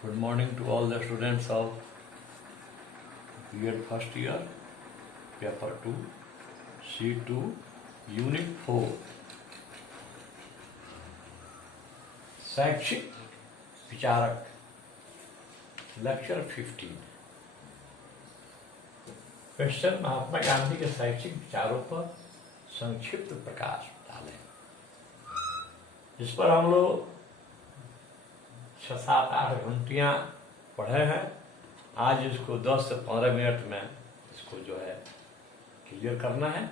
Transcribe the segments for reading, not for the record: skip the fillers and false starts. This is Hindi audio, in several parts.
Good morning to all the students of B.Ed first year, paper 2, C2, unit 4. शैक्षिक विचारक, लेक्चर 15। क्वेश्चन: महात्मा गांधी के शैक्षिक विचारों पर संक्षिप्त प्रकाश डालें। इस पर हम लोग 6-7-8 घंटियां पढ़े हैं। आज इसको 10 से 15 मिनट में इसको जो है क्लियर करना है।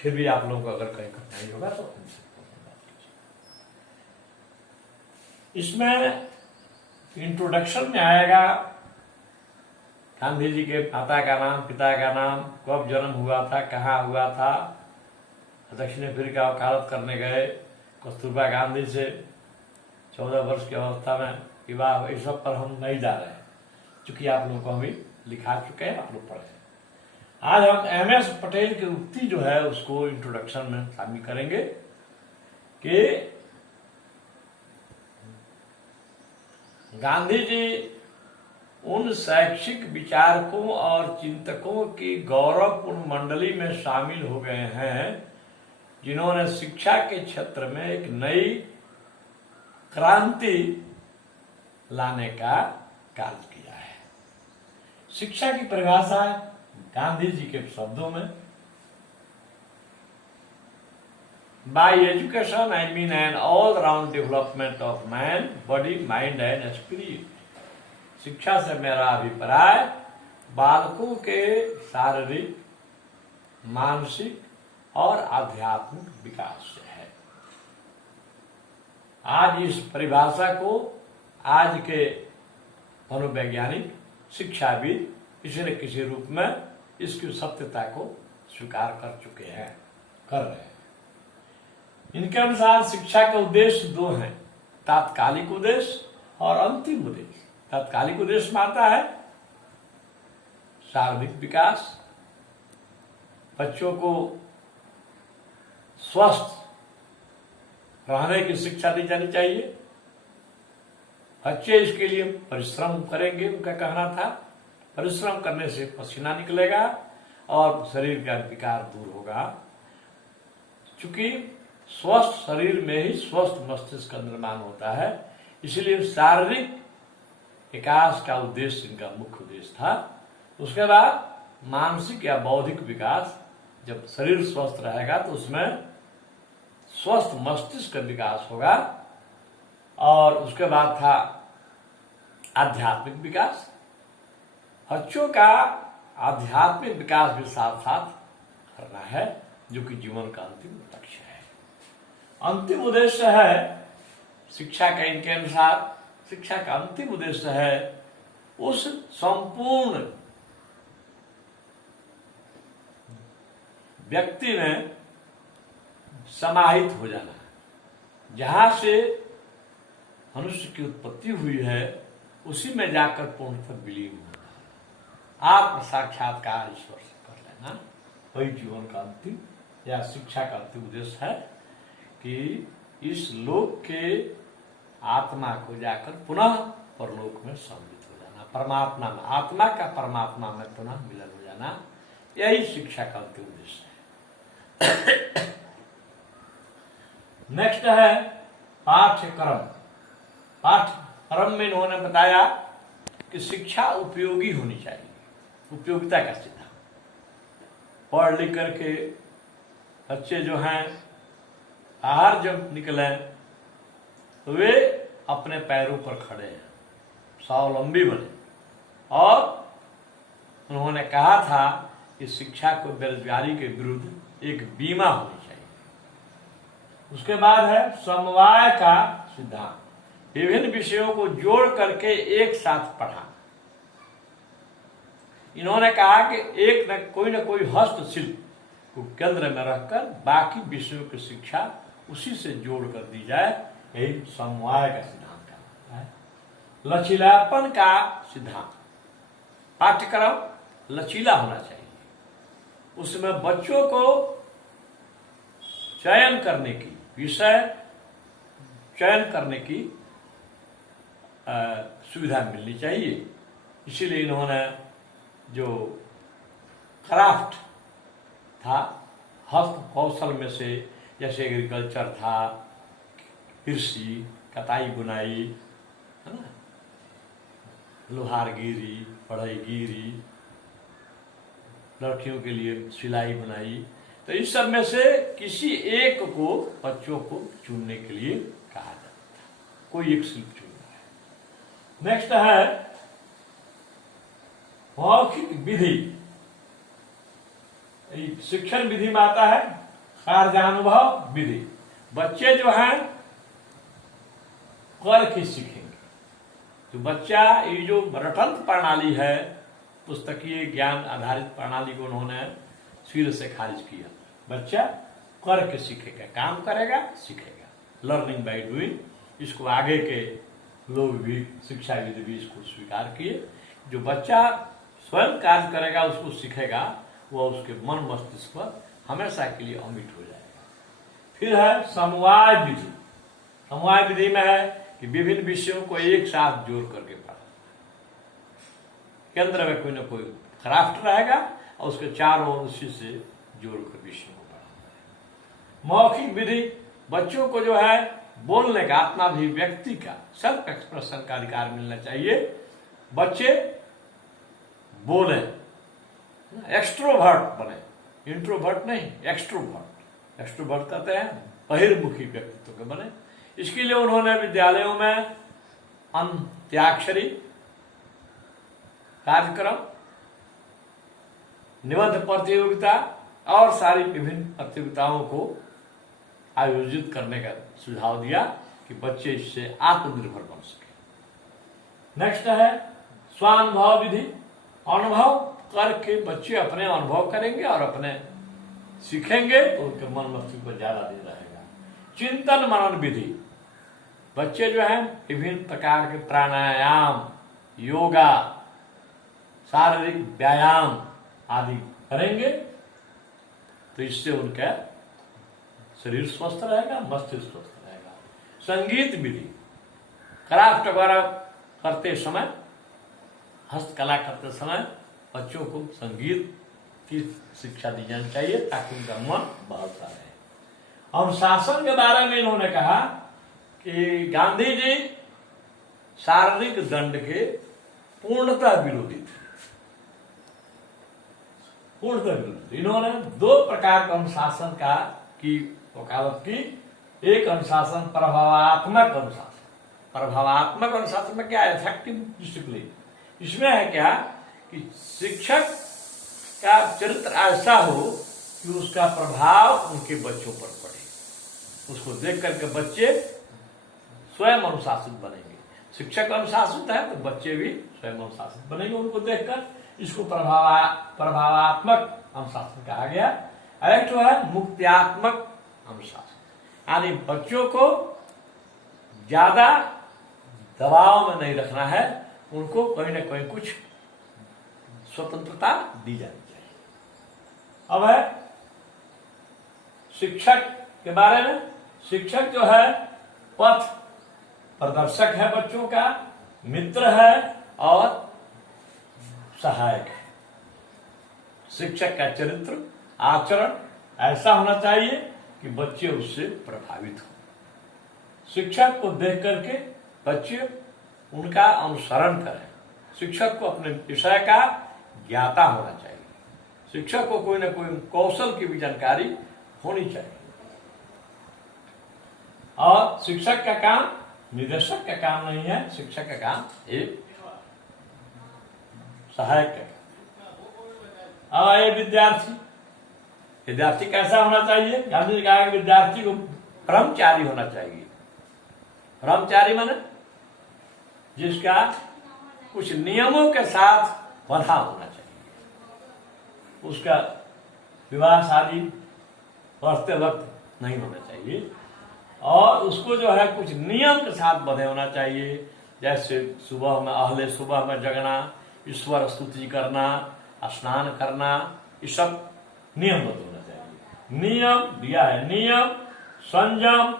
फिर भी आप लोगों को अगर कहीं कठिनाई होगा तो हमसे बात कीजिए। इसमें इंट्रोडक्शन में आएगा गांधी जी के माता का नाम, पिता का नाम, कब जन्म हुआ था, कहाँ हुआ था, दक्षिण अफ्रीका वकालत करने गए, कस्तूरबा गांधी से 14 वर्ष की अवस्था में विवाह, इस सब पर हम नहीं जा रहे हैं, चूंकि आप लोगों को हम लिखा चुके हैं, आप लोग पढ़े हैं। आज हम एम.एस. पटेल की उक्ति जो है उसको इंट्रोडक्शन में शामिल करेंगे कि गांधी जी उन शैक्षिक विचारकों और चिंतकों की गौरवपूर्ण मंडली में शामिल हो गए हैं जिन्होंने शिक्षा के क्षेत्र में एक नई क्रांति लाने का कार्य किया है। शिक्षा की परिभाषा गांधी जी के शब्दों में, by education I mean an all round development of man, body, mind and spirit. शिक्षा से मेरा अभिप्राय बालकों के शारीरिक, मानसिक और आध्यात्मिक विकास से है। आज इस परिभाषा को आज के मनोवैज्ञानिक, शिक्षाविद किसी न किसी रूप में इसकी सत्यता को स्वीकार कर चुके हैं, कर रहे हैं। इनके अनुसार शिक्षा के उद्देश्य दो हैं, तात्कालिक उद्देश्य और अंतिम उद्देश्य। तात्कालिक उद्देश्य में आता है शारीरिक विकास, बच्चों को स्वस्थ रहने की शिक्षा दी जानी चाहिए। बच्चे इसके लिए परिश्रम करेंगे, उनका कहना था। परिश्रम करने से पसीना निकलेगा और शरीर का विकार दूर होगा। चूंकि स्वस्थ शरीर में ही स्वस्थ मस्तिष्क का निर्माण होता है, इसलिए शारीरिक विकास का उद्देश्य इनका मुख्य उद्देश्य था। उसके बाद मानसिक या बौद्धिक विकास, जब शरीर स्वस्थ रहेगा तो उसमें स्वस्थ मस्तिष्क का विकास होगा। और उसके बाद था आध्यात्मिक विकास। बच्चों का आध्यात्मिक विकास भी साथ साथ करना है, जो कि जीवन का अंतिम लक्ष्य है। अंतिम उद्देश्य है शिक्षा का, इनके अनुसार शिक्षा का अंतिम उद्देश्य है उस संपूर्ण व्यक्ति में समाहित हो जाना, जहां से मनुष्य की उत्पत्ति हुई है उसी में जाकर पूर्णतः विलीन होना, आत्म साक्षात्कार ईश्वर से कर लेना, वही जीवन का अंतिम या शिक्षा का अंतिम उद्देश्य है कि इस लोक के आत्मा को जाकर पुनः परलोक में सम्मिलित हो जाना, परमात्मा में, आत्मा का परमात्मा में पुनः मिलन हो जाना, यही शिक्षा का अंतिम उद्देश्य है। नेक्स्ट है पाठ्यक्रम। पाठ्यक्रम में इन्होंने बताया कि शिक्षा उपयोगी होनी चाहिए, उपयोगिता का सिद्धांत। पढ़ लिख करके बच्चे जो हैं बाहर जब निकले तो वे अपने पैरों पर खड़े हैं, स्वावलंबी बने। और उन्होंने कहा था कि शिक्षा को बेरोजगारी के विरुद्ध एक बीमा होनी चाहिए। उसके बाद है समवाय का सिद्धांत, विभिन्न विषयों को जोड़ करके एक साथ पढ़ा। इन्होंने कहा कि एक न कोई हस्तशिल्प को केंद्र में रखकर बाकी विषयों की शिक्षा उसी से जोड़कर दी जाए, यही समवाय का सिद्धांत का है। लचीलापन का सिद्धांत, पाठ्यक्रम लचीला होना चाहिए, उसमें बच्चों को चयन करने की, विषय चयन करने की सुविधा मिलनी चाहिए। इसीलिए इन्होंने जो क्राफ्ट था, हस्त कौशल में से, जैसे एग्रीकल्चर था, कृषि, कताई बुनाई, है ना, लोहारगिरी, बढ़ईगिरी, लड़कियों के लिए सिलाई बुनाई, तो इस सब में से किसी एक को बच्चों को चुनने के लिए कहा जाता था, कोई एक शिल्प चुनना है। नेक्स्ट है मौखिक विधि। शिक्षण विधि में आता है कार्यानुभव विधि। बच्चे जो हैं करके सीखेंगे। तो बच्चा, ये जो रटंत प्रणाली है, पुस्तकीय ज्ञान आधारित प्रणाली को उन्होंने सिर से खारिज किया। बच्चा करके सीखेगा, काम करेगा, सीखेगा, लर्निंग बाय डूइंग। इसको आगे के लोग भी, शिक्षाविद भी इसको स्वीकार किए। जो बच्चा स्वयं कार्य करेगा, उसको सीखेगा, वह उसके मन मस्तिष्क पर हमेशा के लिए अमिट हो जाएगा। फिर है समवाय विधि। समवाय विधि में है कि विभिन्न विषयों को एक साथ जोड़ करके पढ़ा। केंद्र में कोई ना कोई क्राफ्ट रहेगा और उसके चारों ओर उसी से जोड़कर विषयों को पढ़ा। मौखिक विधि, बच्चों को जो है बोलने का, आत्माभिव्यक्ति का, सेल्फ एक्सप्रेशन का अधिकार मिलना चाहिए। बच्चे बोले, एक्सट्रोवर्ट बने, इंट्रोवर्ट नहीं, एक्सट्रोवर्ट। एक्सट्रोवर्ट कहते हैं बहिर्मुखी व्यक्तित्व के बने। इसके लिए उन्होंने विद्यालयों में अंत्याक्षरी कार्यक्रम, निबंध प्रतियोगिता और सारी विभिन्न प्रतियोगिताओं को आयोजित करने का सुझाव दिया कि बच्चे इससे आत्मनिर्भर बन सके। नेक्स्ट है स्वानुभव विधि। अनुभव करके बच्चे अपने अनुभव करेंगे और अपने सीखेंगे तो उनके मन मस्तिष्क पर ज्यादा दिन रहेगा। चिंतन मनन विधि। बच्चे जो हैं विभिन्न प्रकार के प्राणायाम, योगा, शारीरिक व्यायाम आदि करेंगे तो इससे उनका शरीर स्वस्थ रहेगा, मस्तिष्क स्वस्थ रहेगा। संगीत विधि। क्राफ्ट वगैरह करते समय, हस्तकला करते समय बच्चों को संगीत की शिक्षा दी जानी चाहिए ताकि उनका मन बहलता रहे। अनुशासन के बारे में इन्होंने कहा कि गांधी जी शारीरिक दंड के पूर्णतः विरोधी थे। पूर्णतः विरोधी। इन्होंने दो प्रकार के अनुशासन का की वकालत की। एक अनुशासन प्रभावात्मक अनुशासन। प्रभावात्मक अनुशासन में क्या है? Effective discipline. इसमें है क्या कि शिक्षक का चरित्र ऐसा हो कि उसका प्रभाव उनके बच्चों पर पड़े, उसको देख करके बच्चे स्वयं अनुशासित बनेंगे। शिक्षक अनुशासित है तो बच्चे भी स्वयं अनुशासित बनेंगे उनको देखकर। इसको प्रभावात्मक अनुशासन कहा गया। एक जो है मुक्त्यात्मक अनुशासन, यानी बच्चों को ज्यादा दबाव में नहीं रखना है, उनको कहीं ना कहीं कुछ स्वतंत्रता दी जानी चाहिए। अब है शिक्षक के बारे में। शिक्षक जो है पथ प्रदर्शक है, बच्चों का मित्र है और सहायक है। शिक्षक का चरित्र, आचरण ऐसा होना चाहिए कि बच्चे उससे प्रभावित हो। शिक्षक को देख करके बच्चे उनका अनुसरण करें। शिक्षक को अपने विषय का ज्ञाता होना चाहिए। शिक्षक को कोई ना कोई कौशल की भी जानकारी होनी चाहिए। और शिक्षक का काम निदेशक का काम नहीं है, शिक्षक का काम एक सहायक का काम। अब ये विद्यार्थी। विद्यार्थी कैसा होना चाहिए? गांधी जी कहा कि विद्यार्थी को ब्रह्मचारी होना चाहिए। ब्रह्मचारी माने जिसका कुछ नियमों के साथ बंधा होना चाहिए। उसका विवाह शादी पढ़ते वक्त नहीं होना चाहिए और उसको जो है कुछ नियम के साथ बंधे होना चाहिए। जैसे सुबह में अहले सुबह में जगना, ईश्वर स्तुति करना, स्नान करना, ये सब नियमबद्ध होना चाहिए। नियम दिया है, नियम, संयम,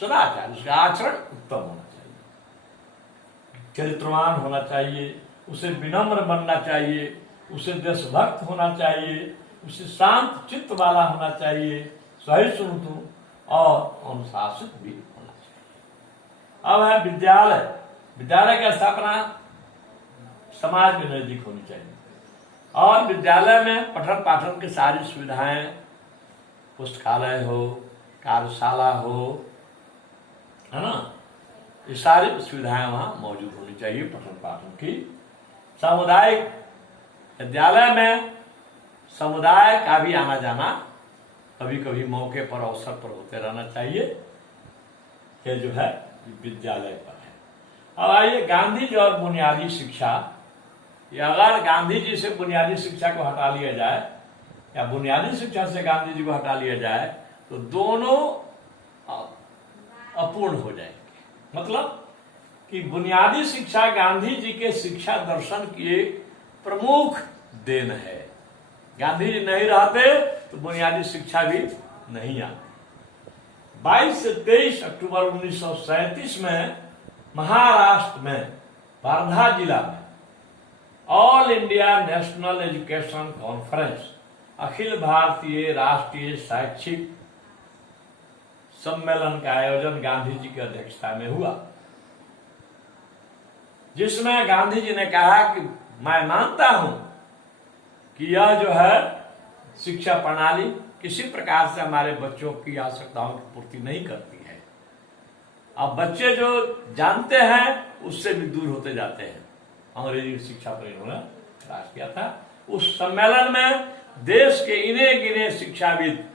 सदाचार, उसका आचरण उत्तम होना चाहिए। चरित्रवान होना चाहिए, उसे विनम्र बनना चाहिए, उसे देशभक्त होना चाहिए, उसे शांत चित्त वाला होना चाहिए, सहिष्णु और अनुशासित भी होना चाहिए। अब है विद्यालय। विद्यालय की स्थापना समाज के नजदीक होनी चाहिए और विद्यालय में पठन पाठन की सारी सुविधाएं, पुस्तकालय हो, कार्यशाला हो, है ना, ये सारी सुविधाएं वहां मौजूद होनी चाहिए पठन पाठन की। सामुदायिक विद्यालय में समुदाय का भी आना जाना कभी कभी मौके पर अवसर पर होते रहना चाहिए। ये जो है विद्यालय पर है। अब आइए गांधी जी और बुनियादी शिक्षा। अगर गांधी जी से बुनियादी शिक्षा को हटा लिया जाए या बुनियादी शिक्षा से गांधी जी को हटा लिया जाए तो दोनों अपूर्ण हो जाएंगे। मतलब कि बुनियादी शिक्षा गांधी जी के शिक्षा दर्शन की एक प्रमुख देन है। गांधी जी नहीं रहते तो बुनियादी शिक्षा भी नहीं आती। 22 से 23 अक्टूबर 1937 में महाराष्ट्र में वर्धा जिला में all India national education conference, अखिल भारतीय राष्ट्रीय शैक्षिक सम्मेलन का आयोजन गांधी जी की अध्यक्षता में हुआ, जिसमें गांधी जी ने कहा कि मैं मानता हूं कि यह जो है शिक्षा प्रणाली किसी प्रकार से हमारे बच्चों की आवश्यकताओं की पूर्ति नहीं करती है। अब बच्चे जो जानते हैं उससे भी दूर होते जाते हैं। अंग्रेजी शिक्षा पर इन्होंने प्रयास किया था। उस सम्मेलन में देश के इने गिने शिक्षाविद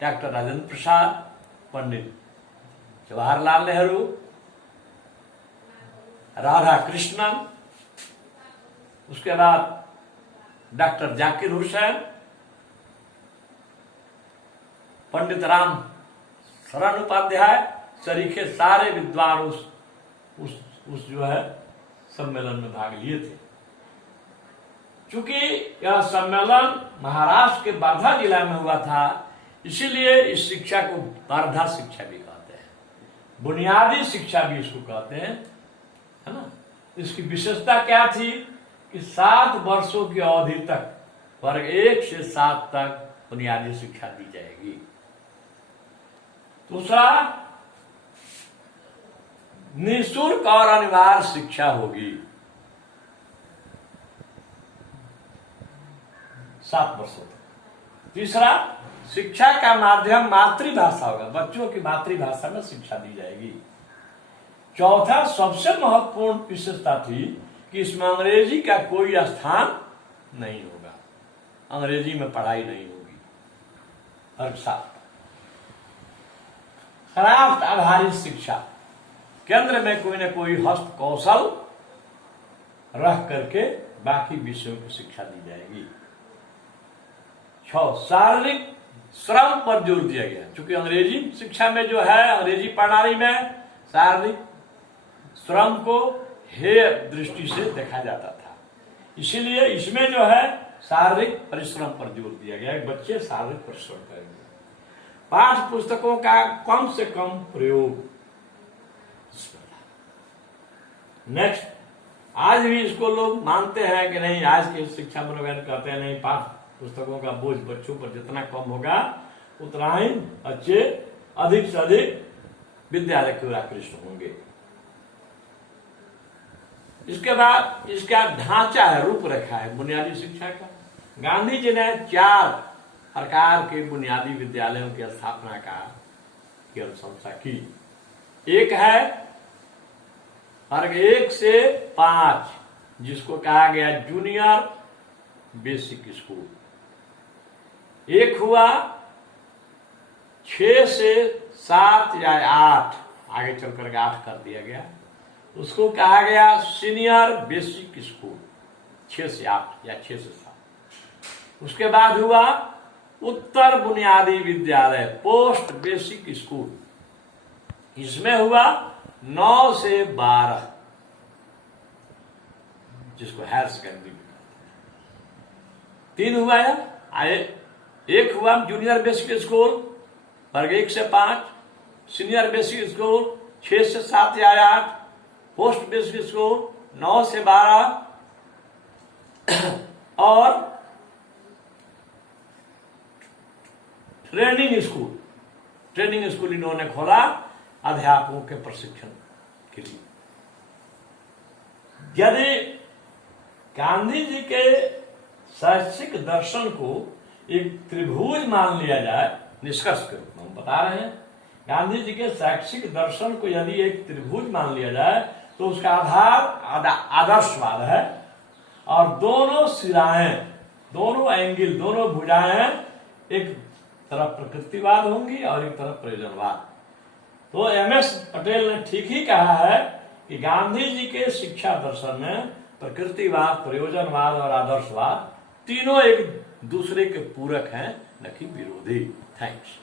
डॉक्टर राजेंद्र प्रसाद, पंडित जवाहरलाल नेहरू, राधा कृष्णन, उसके बाद डॉक्टर जाकिर हुसैन, पंडित राम शरण उपाध्याय सरीखे सारे विद्वान उस जो है सम्मेलन में भाग लिए थे। चूंकि यह सम्मेलन महाराष्ट्र के वर्धा जिला में हुआ था, इसीलिए इस शिक्षा को वर्धा शिक्षा भी कहते हैं, बुनियादी शिक्षा भी इसको कहते हैं, है ना। इसकी विशेषता क्या थी कि 7 वर्षों की अवधि तक वर्ग 1 से 7 तक बुनियादी शिक्षा दी जाएगी। दूसरा, निःशुल्क और अनिवार्य शिक्षा होगी 7 वर्षों तक। तीसरा, शिक्षा का माध्यम मातृभाषा होगा, बच्चों की मातृभाषा में शिक्षा दी जाएगी। चौथा, सबसे महत्वपूर्ण विशेषता थी कि इसमें अंग्रेजी का कोई स्थान नहीं होगा, अंग्रेजी में पढ़ाई नहीं होगी। और 7, क्राफ्ट आधारित शिक्षा, केंद्र में कोई न कोई हस्त कौशल रख करके बाकी विषयों की शिक्षा दी जाएगी। 6, शारीरिक श्रम पर जोर दिया गया, क्योंकि अंग्रेजी शिक्षा में जो है, अंग्रेजी प्रणाली में शारीरिक श्रम को हेय दृष्टि से देखा जाता था, इसीलिए इसमें जो है शारीरिक परिश्रम पर जोर दिया गया। बच्चे शारीरिक परिश्रम करेंगे। पाठ्य पुस्तकों का कम से कम प्रयोग। नेक्स्ट, आज भी इसको लोग मानते हैं कि नहीं, आज के शिक्षा मनोवैज्ञानिक कहते हैं नहीं, पाठ्य पुस्तकों का बोझ बच्चों पर जितना कम होगा उतना ही बच्चे अधिक से अधिक विद्यालय की ओर आकृष्ट होंगे। इसके बाद इसका ढांचा है, रूपरेखा है बुनियादी शिक्षा का। गांधी जी ने 4 प्रकार के बुनियादी विद्यालयों की स्थापना की अनुशंसा की। एक है वर्ग 1 से 5, जिसको कहा गया जूनियर बेसिक स्कूल। एक हुआ 6 से 7 या 8, आगे चल करके 8 कर दिया गया, उसको कहा गया सीनियर बेसिक स्कूल, 6 से 8 या 6 से 7। उसके बाद हुआ उत्तर बुनियादी विद्यालय, पोस्ट बेसिक स्कूल, इसमें हुआ 9 से 12, जिसको हायर सेकेंडरी। 3 हुआ है, एक हुआ जूनियर बेसिक स्कूल वर्ग 1 से 5, सीनियर बेसिक स्कूल 6 से 7 या 8, पोस्ट बेसिक स्कूल 9 से 12 और ट्रेनिंग स्कूल इन्होंने खोला अध्यापकों के प्रशिक्षण के लिए। यदि गांधी जी के शैक्षिक दर्शन को एक त्रिभुज मान लिया जाए, निष्कर्ष के रूप में हम बता रहे हैं, गांधी जी के शैक्षिक दर्शन को यदि एक त्रिभुज मान लिया जाए तो उसका आधार आदर्शवाद है और दोनों सिराएं, दोनों एंगल, दोनों भुजाएं एक तरफ प्रकृतिवाद होंगी और एक तरफ प्रयोजनवाद। तो एमएस पटेल ने ठीक ही कहा है कि गांधी जी के शिक्षा दर्शन में प्रकृतिवाद, प्रयोजनवाद और आदर्शवाद तीनों एक दूसरे के पूरक हैं, न कि विरोधी। थैंक्स।